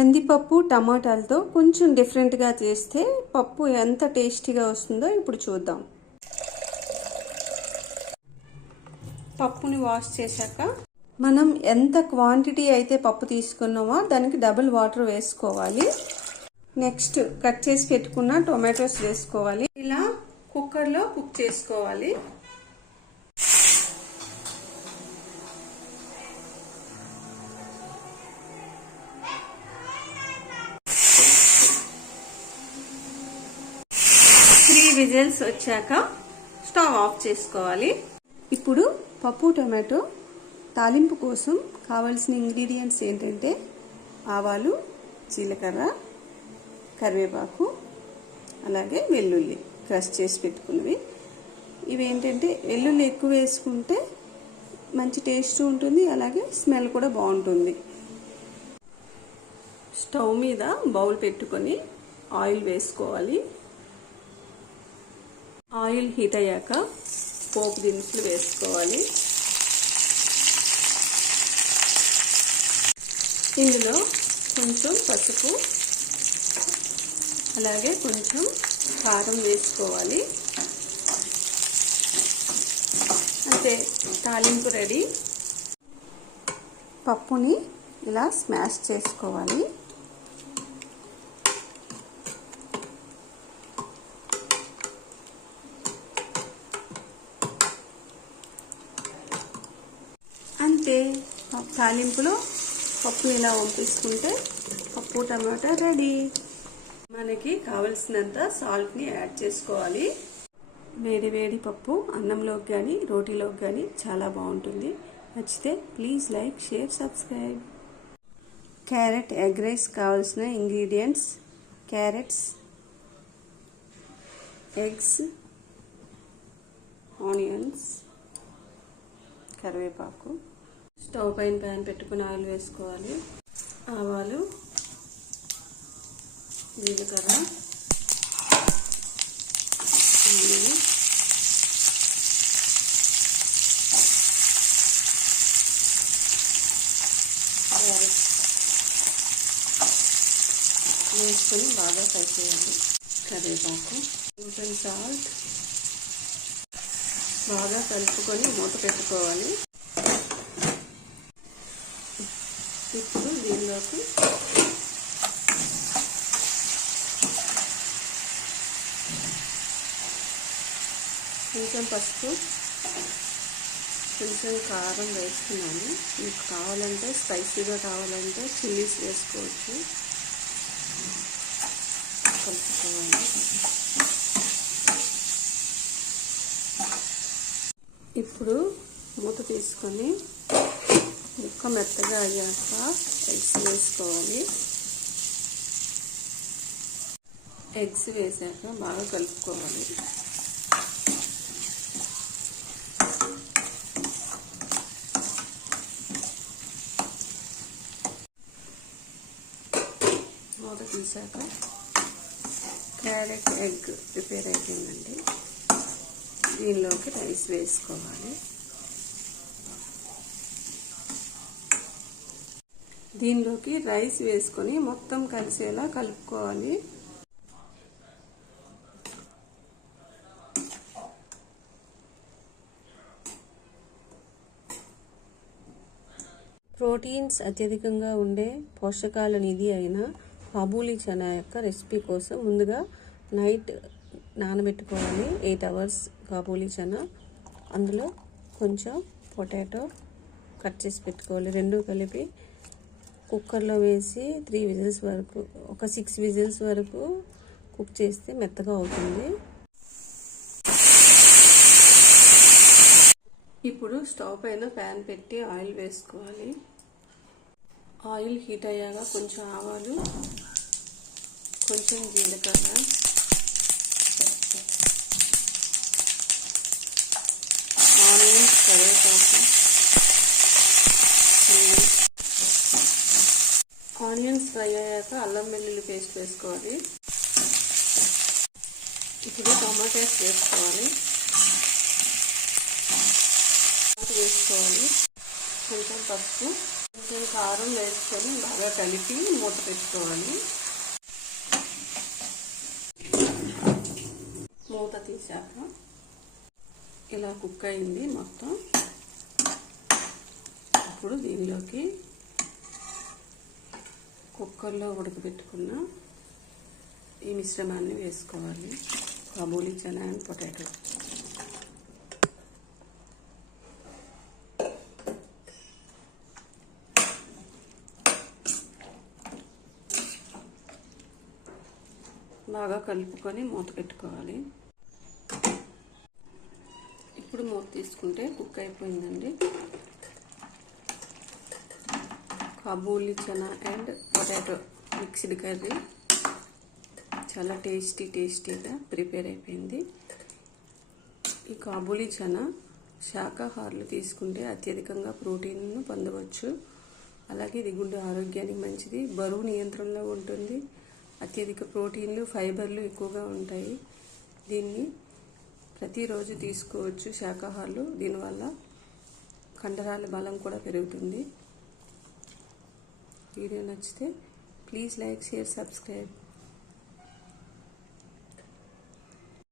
కందిపప్పు టమాటాలతో కొంచెం డిఫరెంట్గా చేస్తే పప్పు ఎంత టేస్టీగా వస్తుందో ఇప్పుడు చూద్దాం. పప్పుని వాష్ చేశాక మనం ఎంత క్వాంటిటీ అయితే పప్పు తీసుకున్నామో దానికి డబుల్ వాటర్ వేసుకోవాలి. నెక్స్ట్ కట్ చేసి పెట్టుకున్న టొమాటోస్ వేసుకోవాలి. ఇలా కుక్కర్లో కుక్ చేసుకోవాలి. విజిల్స్ వచ్చాక స్టవ్ ఆఫ్ చేసుకోవాలి. ఇప్పుడు పప్పు టొమాటో తాలింపు కోసం కావాల్సిన ఇంగ్రీడియంట్స్ ఏంటంటే ఆవాలు, జీలకర్ర, కరివేపాకు, అలాగే వెల్లుల్లి క్రష్ చేసి పెట్టుకున్నవి. ఇవి ఏంటంటే వెల్లుల్లి ఎక్కువ వేసుకుంటే మంచి టేస్ట్ ఉంటుంది, అలాగే స్మెల్ కూడా బాగుంటుంది. స్టవ్ మీద బౌల్ పెట్టుకొని ఆయిల్ వేసుకోవాలి. ఆయిల్ హీట్ అయ్యాక పోపు దినుసులు వేసుకోవాలి. ఇందులో కొంచెం పసుపు, అలాగే కొంచెం కారం వేసుకోవాలి. అంతే, తాలింపు రెడీ. పప్పుని ఇలా స్మాష్ చేసుకోవాలి. అంతే, తాలింపులో పప్పుని ఇలా వంపేసుకుంటే పప్పు టమాటా రెడీ. మనకి కావలసినంత సాల్ట్ని యాడ్ చేసుకోవాలి. వేడి వేడి పప్పు అన్నంలోకి కానీ రోటీలోకి కానీ చాలా బాగుంటుంది. నచ్చితే please like, share, subscribe. Carrot egg rice కావాల్సిన ఇంగ్రీడియంట్స్: క్యారెట్స్, ఎగ్స్, ఆనియన్స్, కరివేపాకు. స్టవ్ పైన ప్యాన్ పెట్టుకుని ఆయిల్ వేసుకోవాలి. ఆవాలు, జీలకర్ర, క్యారెట్ వేసుకొని బాగా ఫ్రై చేయాలి. కరివేపాకు, కొంచెం సాల్ట్, బాగా కలుపుకొని మూత పెట్టుకోవాలి. ఇప్పుడు దీనిలోకి కొంచెం పసుపు, కొంచెం కారం వేసుకున్నాను. మీకు కావాలంటే స్పైసీగా కావాలంటే చిల్లీస్ వేసుకోవచ్చు. కలుపుకోవాలి. ఇప్పుడు మూత తీసుకొని ముక్క మెత్తగా అయ్యాక ఎగ్స్ వేసుకోవాలి. ఎగ్స్ వేసాక బాగా కలుపుకోవాలి. మూత తీసాక క్యారెట్ ఎగ్ ప్రిపేర్ అయిపోయిందండి. దీనిలోకి రైస్ వేసుకోవాలి. దీనిలోకి రైస్ వేసుకొని మొత్తం కలిసేలా కలుపుకోవాలి. ప్రోటీన్స్ అత్యధికంగా ఉండే పోషకాల నిధి అయిన కాబూలీ చనా యొక్క రెసిపీ కోసం ముందుగా నైట్ నానబెట్టుకోవాలి. 8 hours కాబూలీ చనా. అందులో కొంచెం పొటాటో కట్ చేసి పెట్టుకోవాలి. రెండు కలిపి కుక్కర్లో వేసి 3 విజిల్స్ వరకు, ఒక 6 విజిల్స్ వరకు కుక్ చేస్తే మెత్తగా అవుతుంది. ఇప్పుడు స్టవ్ పైన ప్యాన్ పెట్టి ఆయిల్ వేసుకోవాలి. ఆయిల్ హీట్ అయ్యాక కొంచెం ఆవాలు, కొంచెం జీలకర్ర, ఆనియన్స్, కరివేపాకు. ఆనియన్స్ ఫ్రై అయ్యాక అల్లం వెల్లుల్లి పేస్ట్ వేసుకోవాలి. ఇప్పుడు టమాటాస్ వేసుకోవాలి. వేసుకోవాలి కొంచెం పసుపు, కొంచెం కారం వేసుకొని బాగా కలిపి మూత పెట్టుకోవాలి. మూత తీసాక ఇలా కుక్ అయింది మొత్తం. ఇప్పుడు దీనిలోకి కుక్కర్లో ఉడకబెట్టుకున్న ఈ మిశ్రమాన్ని వేసుకోవాలి. Kabuli chana and potato. బాగా కలుపుకొని మూత పెట్టుకోవాలి. ఇప్పుడు మూత తీసుకుంటే కుక్ అయిపోయిందండి. Kabuli chana and potato mixed curry చాలా టేస్టీగా ప్రిపేర్ అయిపోయింది. ఈ కాబూలీ చనా శాకాహారులు తీసుకుంటే అత్యధికంగా ప్రోటీన్ను పొందవచ్చు. అలాగే ఇది గుండె ఆరోగ్యానికి మంచిది, బరువు నియంత్రణలో ఉంటుంది, అత్యధిక ప్రోటీన్లు ఫైబర్లు ఎక్కువగా ఉంటాయి. దీన్ని ప్రతిరోజు తీసుకోవచ్చు శాకాహారులు. దీనివల్ల కండరాల బలం కూడా పెరుగుతుంది. వీడియో నచ్చితే ప్లీజ్ లైక్, షేర్, సబ్స్క్రైబ్.